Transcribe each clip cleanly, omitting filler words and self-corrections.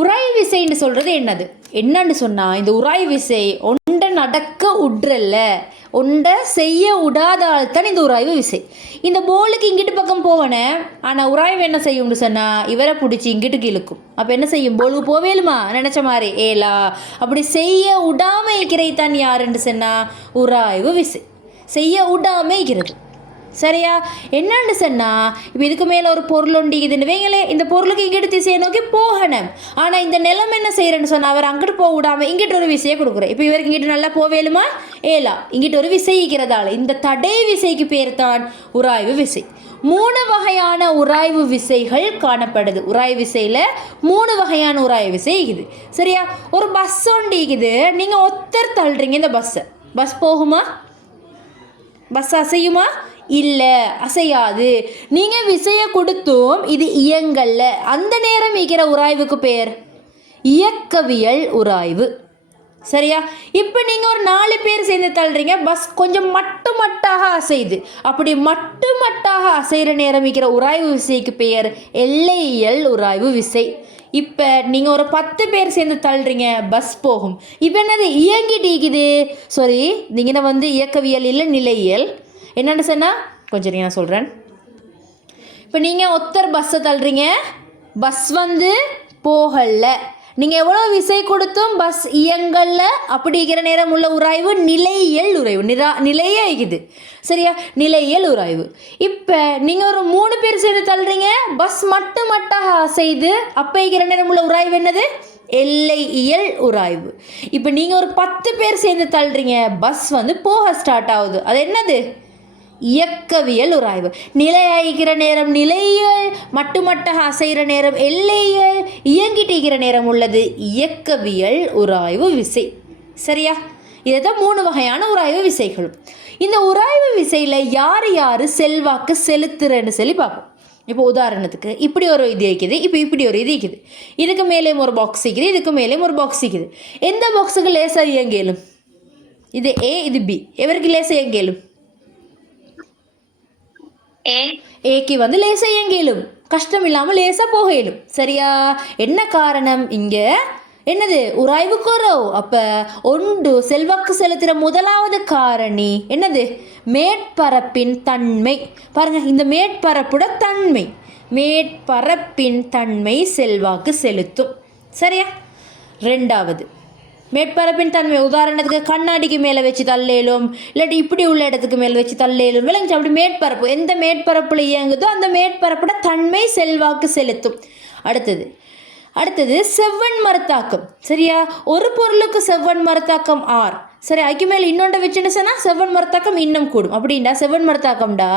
உராய்வு விசைன்னு சொல்கிறது என்னன்னு சொன்னால், இந்த உராய்வு விசை ஒன்றை நடக்க உட்றல்ல, ஒன்றை செய்ய விடாதால் தான் இந்த உராய்வு விசை. இந்த போலுக்கு இங்கிட்டு பக்கம் போவனே, ஆனால் உராய்வு என்ன செய்யும்னு சொன்னால் இவரை பிடிச்சி இங்கிட்டுக்கு இழுக்கும். அப்போ என்ன செய்யும்? போலுக்கு போவேலுமா நினச்ச மாதிரி ஏலா. அப்படி செய்ய விடாமல் இருக்கிறது தான் யாருன்னு சொன்னால் உராய்வு விசை. செய்ய விடாமல் இருக்கிறது. சரியா? என்னன்னு சொன்னால், இப்போ இதுக்கு மேலே ஒரு பொருள் ஒண்டிக்குதுன்னு வைங்களே, இந்த பொருளுக்கு இங்கிட்டு திசையை நோக்கி போகணும். ஆனால் இந்த நிலம் என்ன செய்கிறேன்னு சொன்னால், அவர் அங்கிட்டு போக விடாமல் இங்கிட்டு ஒரு விசையை கொடுக்குறேன். இப்போ இவருக்கு இங்கிட்டு நல்லா போவேலுமா ஏலா, இங்கிட்டு ஒரு விசை இருக்கிறதால இந்த தடை விசைக்கு பேர் தான் உராய்வு விசை. 3 வகையான உராய்வு விசைகள் காணப்படுது. உராய்வு விசையில் 3 வகையான உராய்வு விசை இருக்குது. சரியா? ஒரு பஸ் ஒண்டிக்குது, நீங்கள் ஒத்தர் தள்ளுறீங்க இந்த பஸ்ஸை. பஸ் போகுமா? பஸ் அசையுமா? இல்லை, அசையாது. நீங்கள் விசையை கொடுத்தும் இது இயங்கல்ல. அந்த நேரம் இருக்கிற உராய்வுக்கு பேர் இயக்கவியல் உராய்வு. சரியா? இப்போ நீங்கள் ஒரு 4 பேர் சேர்ந்து தள்ளுறீங்க, பஸ் கொஞ்சம் மட்டாக அசையுது. அப்படி மட்டாக அசைகிற நேரம் இருக்கிற உராய்வு விசைக்கு பெயர் எல்லையியல் உராய்வு விசை. இப்போ நீங்கள் ஒரு 10 பேர் சேர்ந்து தள்ளுறீங்க, பஸ் போகும். இப்போ என்னது? இயங்கிட்டு இருக்குது. சாரி, நீங்கள் இயக்கவியல் இல்லை, நிலையியல். என்னென்னு சொன்னால் கொஞ்சம் நான் சொல்கிறேன். இப்போ நீங்கள் ஒத்தர் பஸ்ஸை தள்ளுறீங்க, பஸ் போகல. நீங்கள் எவ்வளோ விசை கொடுத்தும் பஸ் இயங்கல்ல. அப்படிங்கிற நேரம் உள்ள உராய்வு நிலையியல் உராய்வு. நிலையே இருக்குது. சரியா? நிலையியல் உராய்வு. இப்போ நீங்கள் ஒரு 3 பேர் சேர்ந்து தள்ளுறீங்க, பஸ் மட்டாக அசைது. அப்போ இருக்கிற நேரம் உள்ள உராய்வு என்னது? எல்லையியல் உராய்வு. இப்போ நீங்கள் ஒரு 10 பேர் சேர்ந்து தள்ளுறீங்க, பஸ் போக ஸ்டார்ட் ஆகுது. அது என்னது? இயக்கவியல் உராய்வு. நிலையாகிற நேரம் நிலையியல், மட்டாக அசைகிற நேரம் எல்லையியல், இயங்கிட்டிருக்கிற நேரம் உள்ளது இயக்கவியல் உராய்வு விசை. சரியா? இதுதான் 3 வகையான உராய்வு விசைகளும். இந்த உராய்வு விசையில் யார் செல்வாக்கு செலுத்துறன்னு சொல்லி பார்ப்போம். இப்போ உதாரணத்துக்கு இப்படி ஒரு இது இருக்குது, இப்போ இப்படி ஒரு இது இருக்குது. இதுக்கு மேலேயும் ஒரு பாக்ஸ் இருக்குது, இதுக்கு மேலேயும் ஒரு பாக்ஸ் இருக்குது. எந்த பாக்ஸுக்கு லேசாக இயங்கலும்? இது ஏ, இது பி. எவருக்கு லேசாக இயங்கலும்? ஏக்கு லேசாக இயங்கலும், கஷ்டம் இல்லாமல் லேசாக போக இயலும். சரியா? என்ன காரணம்? இங்கே என்னது? உராய்வு குறவு. அப்போ ஒன்று செல்வாக்கு செலுத்துகிற முதலாவது காரணி என்னது? மேற்பரப்பின் தன்மை. பாருங்கள், இந்த மேற்பரப்போட தன்மை, மேற்பரப்பின் தன்மை செல்வாக்கு செலுத்தும். சரியா? 2வது மேற்பரப்பின் தன்மை. உதாரணத்துக்கு கண்ணாடிக்கு மேலே வச்சு தள்ளேலும், இல்லாட்டி இப்படி உள்ள இடத்துக்கு மேலே வச்சு தள்ளேலும் விளங்குச்சு. அப்படி மேற்பரப்பு, எந்த மேற்பரப்பில் இயங்குதோ அந்த மேற்பரப்போட தன்மை செல்வாக்கு செலுத்தும். அடுத்தது செவ்வன் மரத்தாக்கம். சரியா? ஒரு பொருளுக்கு செவ்வன் மரத்தாக்கம் R. சரி, அதுக்கு மேலே இன்னொன்றை வச்சுன்னு சொன்னால் செவ்வன் மரத்தாக்கம் இன்னும் கூடும். அப்படின்டா செவ்வன் மரத்தாக்கம்டா,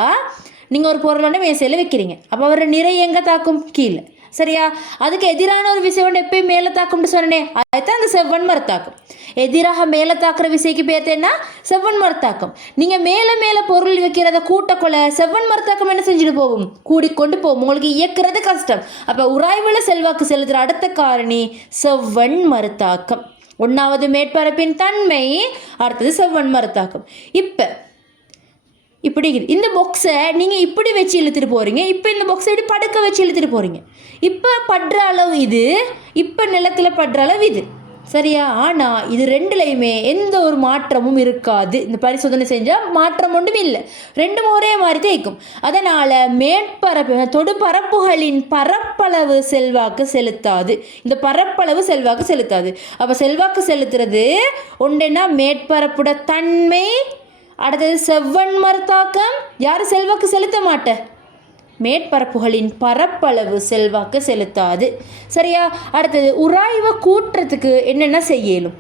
நீங்கள் ஒரு பொருளோட மேசையில் வைக்கிறீங்க, அப்போ அவரை நிறை எங்கே தாக்கும்? கீழே. சரியா? அதுக்கு எதிரான ஒரு விசை ஒன்று எப்பயும் மேலே தாக்கும்னு சொன்னேன், அதுதான் அந்த செவ்வன் மரத்தாக்கம். எதிராக மேலே தாக்குற விசைக்கு பேர் என்ன? செவ்வன் மரத்தாக்கம். நீங்கள் மேலே பொருள் வைக்கிறத கூட்டக்கொள்ள செவ்வன் மரத்தாக்கம் என்ன செஞ்சுட்டு போகும்? கூடிக்கொண்டு போகும். உங்களுக்கு இயக்கிறது கஷ்டம். அப்போ உராய்வுல செல்வாக்கு செலுத்துகிற அடுத்த காரணி செவ்வன் மரத்தாக்கம். 1வது மேற்பரப்பின் தன்மை, அடுத்தது செவ்வன் மரத்தாக்கம். இப்போ இப்படி இருக்குது. இந்த பாக்ஸை நீங்கள் இப்படி வச்சு இழுத்துட்டு போகிறீங்க, இப்போ இந்த பாக்ஸை இப்படி படுக்க வச்சு இழுத்துட்டு போகிறீங்க. இப்போ படுற அளவு இது, இப்போ நிலத்தில் படுற அளவு இது. சரியா? ஆனால் இது 2லையுமே எந்த ஒரு மாற்றமும் இருக்காது. இந்த பரிசோதனை செஞ்சால் மாற்றம் ஒன்றும் இல்லை, 2ம் ஒரே மாதிரி தேய்க்கும். அதனால் மேற்பரப்பு தொடு பரப்புகளின் பரப்பளவு செல்வாக்கு செலுத்தாது. இந்த பரப்பளவு செல்வாக்கு செலுத்தாது. அப்போ செல்வாக்கு செலுத்துறது ஒன்றுன்னா மேற்பரப்புட தன்மை, அடுத்தது செவ்வன் மரத்தாக்கம். யார் செல்வாக்கு செலுத்த மாட்ட? மேற்பரப்புகளின் பரப்பளவு செல்வாக்கு செலுத்தாது. சரியா? அடுத்தது உராய்வை கூட்டுறதுக்கு என்னென்ன செய்யலும்?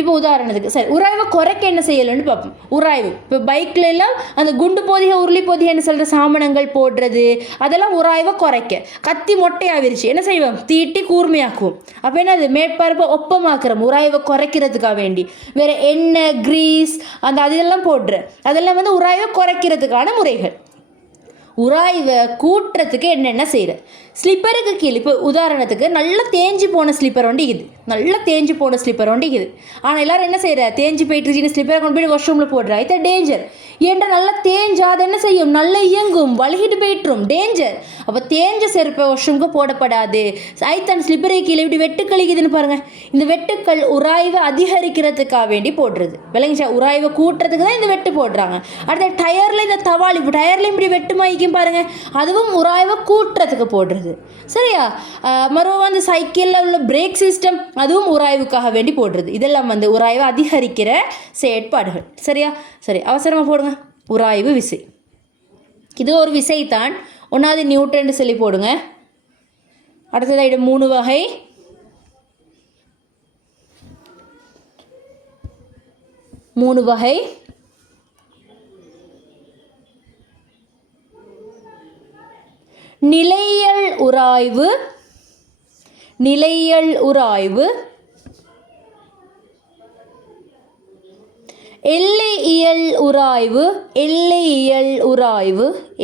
இப்போ உதாரணத்துக்கு சரி, உராய்வை குறைக்க என்ன செய்யலும்னு பார்ப்போம். உராய்வு இப்போ பைக்கில் எல்லாம் அந்த குண்டு போதிகை உருளி போதிகைன்னு சொல்கிற சாமனங்கள் போடுறது, அதெல்லாம் உராய்வை குறைக்க. கத்தி மொட்டையாகிருச்சு, என்ன செய்வோம்? தீட்டி கூர்மையாக்குவோம். அப்போ என்னது? மேற்பரப்பை ஒப்பமாக்குறோம், உராய்வை குறைக்கிறதுக்காக வேண்டி. வேறு எண்ணெய், கிரீஸ், அந்த அதெல்லாம் போடுற, அதெல்லாம் உராய்வை குறைக்கிறதுக்கான முறைகள். உராய்வை கூட்டுறதுக்கு என்னென்ன செய்கிற. ஸ்லிப்பருக்கு கீழே இப்போ உதாரணத்துக்கு நல்லா தேஞ்சு போன ஸ்லிப்பர் ஒன்று இருக்குது, நல்லா தேஞ்சு போன ஸ்லிப்பர் ஒன்று இருக்குது. ஆனால் எல்லோரும் என்ன செய்கிற, தேஞ்சு போயிட்டுருச்சின்னு ஸ்லிப்பரை கொண்டு போய் வாஷ்ரூமில் போடுறா. இது டேஞ்சர். ஏன்டா நல்லா தேஞ்சா அது என்ன செய்யும், நல்லா இயங்கும், வலிகிட்டு போயிட்டுரும், டேஞ்சர். அப்போ தேஞ்ச செருப்பை வாஷ்ரூமுக்கு போடப்படாது. ஐத்தன் ஸ்லிப்பருக்கு கீழே இப்படி வெட்டுக்களிக்குதுன்னு பாருங்கள். இந்த வெட்டுக்கள் உராய்வை அதிகரிக்கிறதுக்காக வேண்டி போடுறது. விளங்குச்சா, உராய்வை கூட்டுறதுக்கு தான் இந்த வெட்டு போடுறாங்க. அடுத்த டயரில் இந்த தவால் இப்போ டயரில் இப்படி வெட்டு மாய்க்கும் பாருங்கள், அதுவும் உராய்வை கூட்டுறதுக்கு போடுறது. சரியா, மறுபடியும் அந்த சைக்கிளில் உள்ள பிரேக் சிஸ்டம் அதுவும் உராய்வுக்காக வேண்டி போடுறது. இதெல்லாம் வந்து உராய்வை அதிகரிக்கிற செயற்பாடுகள். சரியா, சரி, அவசரமாக போடுங்க. உராய்வு விசை இது ஒரு விசைத்தான். ஒன்றாவது நியூட்டன் சொல்லி போடுங்க. அடுத்ததாக 3 வகை. நிலையியல் உராய்வு,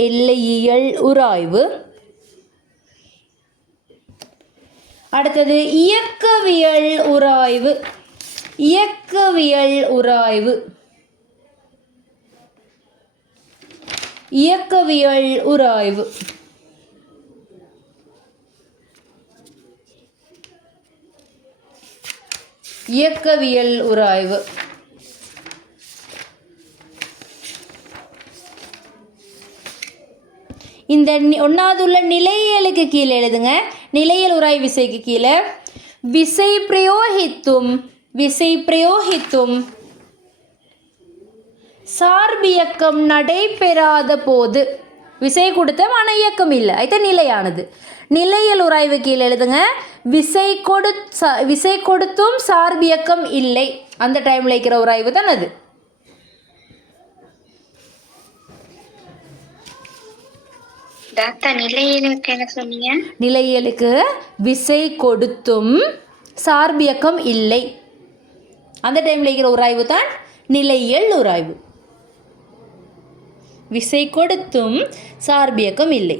எல்லையியல் உராய்வு, அடுத்தது இயக்கவியல் உராய்வு. இந்த ஒன்றாவது உள்ள நிலையியலுக்கு கீழே எழுதுங்க. நிலையியல் உராய்வு விசைக்கு கீழே விசை பிரயோகித்தும் சார்பியக்கம் நடைபெறாத போது, விசை கொடுத்த ஆனால் இயக்கம் இல்லை, அது நிலையானது. நிலையியல் உராய்வு கீழே எழுதுங்க. விசை கொடுத்தும் சார்பியக்கம் இல்லை, அந்த டைமில் இருக்கிற உராய்வு தான் அது. நிலையியலுக்கு விசை கொடுத்தும் சார்பியக்கம் இல்லை, அந்த டைமில் இருக்கிற உராய்வு தான் நிலையியல் உராய்வு. விசை கொடுத்தும் சார்பியக்கம் இல்லை.